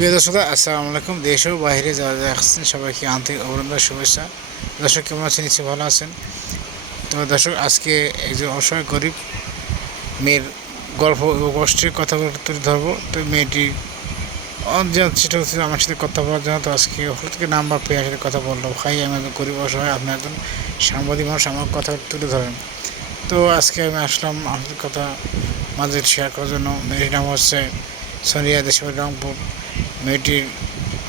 প্রিয় দর্শক, আসসালামু আলাইকুম। দেশ ও বাইরে যারা আসছেন, সবাইকে আন্তরিক অভিনন্দন, শুভেচ্ছা। দর্শক, কেমন আছেন? নিশ্চয়ই ভালো আছেন। তো দর্শক, আজকে একজন অসহায় গরিব মেয়ের গল্প ও কষ্টের কথাগুলো তুলে ধরবো। তো মেয়েটি সেটা হচ্ছে আমার সাথে কথা বলার জন্য। তো আজকে হঠাৎ থেকে নাম্বার পেয়ে সাথে কথা বলল ভাই আমি একজন গরিব অসহায়, আপনি একজন সাংবাদিক মানুষ, আমার কথা তুলে ধরেন। তো আজকে আমি আসলাম, আপনাদের কথা মাঝে শেয়ার করার জন্য। মেয়েটির নাম হচ্ছে সোনিয়া দেশবাড়ি রংপুর, মেয়েটির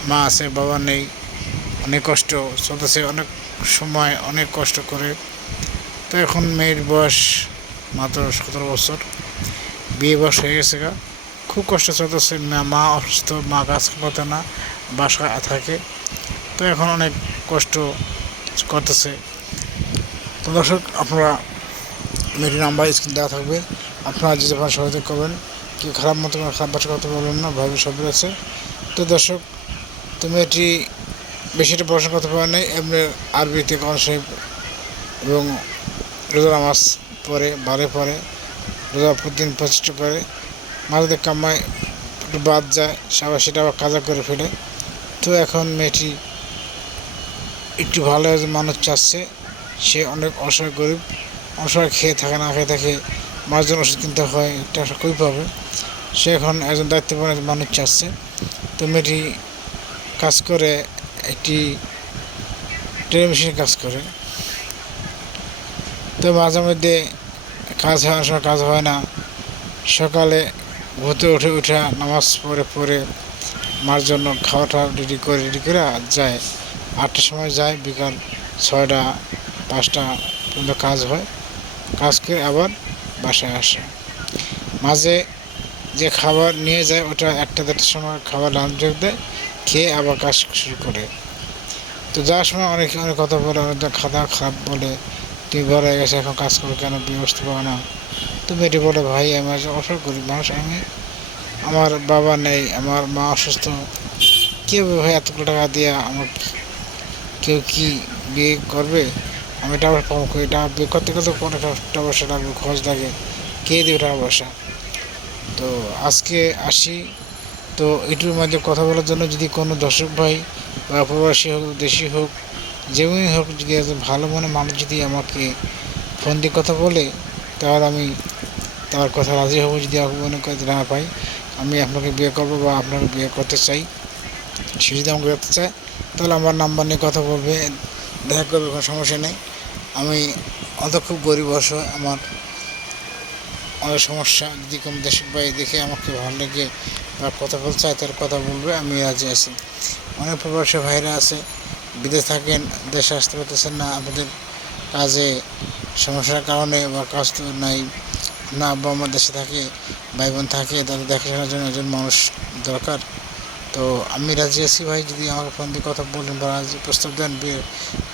মা আছে, বাবা নেই। অনেক কষ্ট চলতেছে, অনেক সময়, অনেক কষ্ট করে। তো এখন মেয়ের বয়স মাত্র সতেরো বছর। বিয়ে বয়স হয়ে গেছে গা। খুব কষ্ট চলতেছে মা- অসুস্থ, মা কাজ করতে না, বাসায় থাকে। তো এখন অনেক কষ্ট করতেছে। তো দর্শক, আপনারা মেয়েটির নাম্বার স্ক্রিন দেওয়া থাকবে। আপনারা যে যখন সহযোগ করবেন কি খারাপ মতো খারাপ ভাষা কথা বলবেন না ভাবে সবই আছে। তো দর্শক, তুমি এটি বেশিটা পড়াশোনা করতে পারে নাই, এমনি আরবিতে কনসেপ্ট এবং রোজা নামাজ পরে বারে পরে রোজা প্রতিদিন প্রচেষ্টা করে, মাঝে কামায়, একটু বাদ যায় সবাই সেটা আবার কাজা করে ফেলে। তো এখন মেয়েটি একটু ভালো মানুষ চাচ্ছে, সে অনেক অসহায় গরিব, অসহায় খেয়ে থাকে, না খেয়ে থাকে মাঝজন ওষুধ কিনতে হয় টাকা কই পাবে? সে এখন একজন দায়িত্বপূর্ণ মানুষ চাচ্ছে। তো মেয়েটি কাজ করে, একটি ট্রেন মেশিনে কাজ করে। তো মাঝে মধ্যে কাজ হয় সময় কাজ হয় না। সকালে ঘুরতে উঠে উঠে নামাজ পড়ে পড়ে মার জন্য খাওয়াটা রেডি করে রেডি করে যায়। আটটার সময় যায়, বিকাল ছয়টা, পাঁচটা পর্যন্ত কাজ হয়। কাজ করে আবার বাসায় আসে। মাঝে যে খাবার নিয়ে যায়, ওটা একটা দেড়টার সময় খাবার লাঞ্চ ব্রেক দেয়, খেয়ে আবার কাজ শুরু করে। তো যাওয়ার সময় অনেকে অনেক কথা বলে, অনেক খাতা খারাপ বলে তুমি হয়ে গেছে, এখন কাজ করো কেন ব্যবস্থা পাও না? তো মেয়েটি বলে, ভাই, আমি অসুখ গরিব মানুষ, আমি, আমার বাবা নেই, আমার মা অসুস্থ। কেউ ভাই এতগুলো টাকা দিয়ে আমার কেউ কি বিয়ে করবে? আমি টাকা পাবো বিয়ে করতে গেলে অনেক টাকা পয়সা লাগবে খরচ লাগে। কে দেবে টাকা পয়সা তো আজকে আসি। তো এটুর মধ্যে কথা বলার জন্য যদি কোনো দর্শক ভাই বা প্রবাসী হোক দেশি হোক যেমনই হোক, যদি ভালো মনে মানুষ যদি আমাকে ফোন দিয়ে কথা বলে, তাহলে আমি তার কথা রাজি হব। যদি মনে করে না পাই আমি আপনাকে বিয়ে করব বা আপনাকে বিয়ে করতে চাই, সে যদি আমাকে করতে চায়, তাহলে আমার নাম্বার নিয়ে কথা বলবে। দেখা করবে, কোনো সমস্যা নেই। আমি অত খুব গরিব অসহায় আমার অনেক সমস্যা, যদি কোনো দেশের বাইরে দেখে আমাকে ভালো লেগে বা কথা বলতে চায় তার কথা বলবে, আমি রাজি আছি। অনেক প্রবাসী ভাইরা আছে, বিদেশ থাকেন, দেশে আসতে পারতেছেন না, আমাদের কাজে সমস্যার কারণে বা কাজ তো নাই। না আব্বা আমার দেশে থাকে, ভাই বোন থাকে, তাদের দেখাশোনার জন্য একজন মানুষ দরকার। তো আমি রাজি আছি ভাই, যদি আমাকে ফোন দিয়ে কথা বলেন বা রাজি, প্রস্তাব দেন বিয়ে,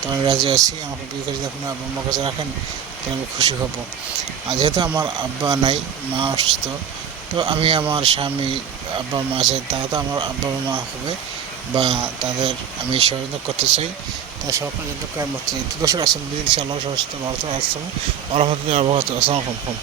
তো আমি রাজি আছি, আমাকে বিয়ে করে আপনি আব্বা কাছে রাখেন, তাহলে আমি খুশি হব। আর যেহেতু আমার আব্বা নাই, মা অসুস্থ, তো আমি আমার স্বামী, আব্বা, মা আছে, তারা তো আমার আব্বা মা হবে, বা তাদের আমি সহযোগিতা করতে চাই। তাই সরকার যত কাজ করতে চাই তো দর্শক আসলে বিদিন আল্লাহ সমস্ত ভারত আসলাম আলহামদুলিল্লাহ আবহাওয়া আসসালাম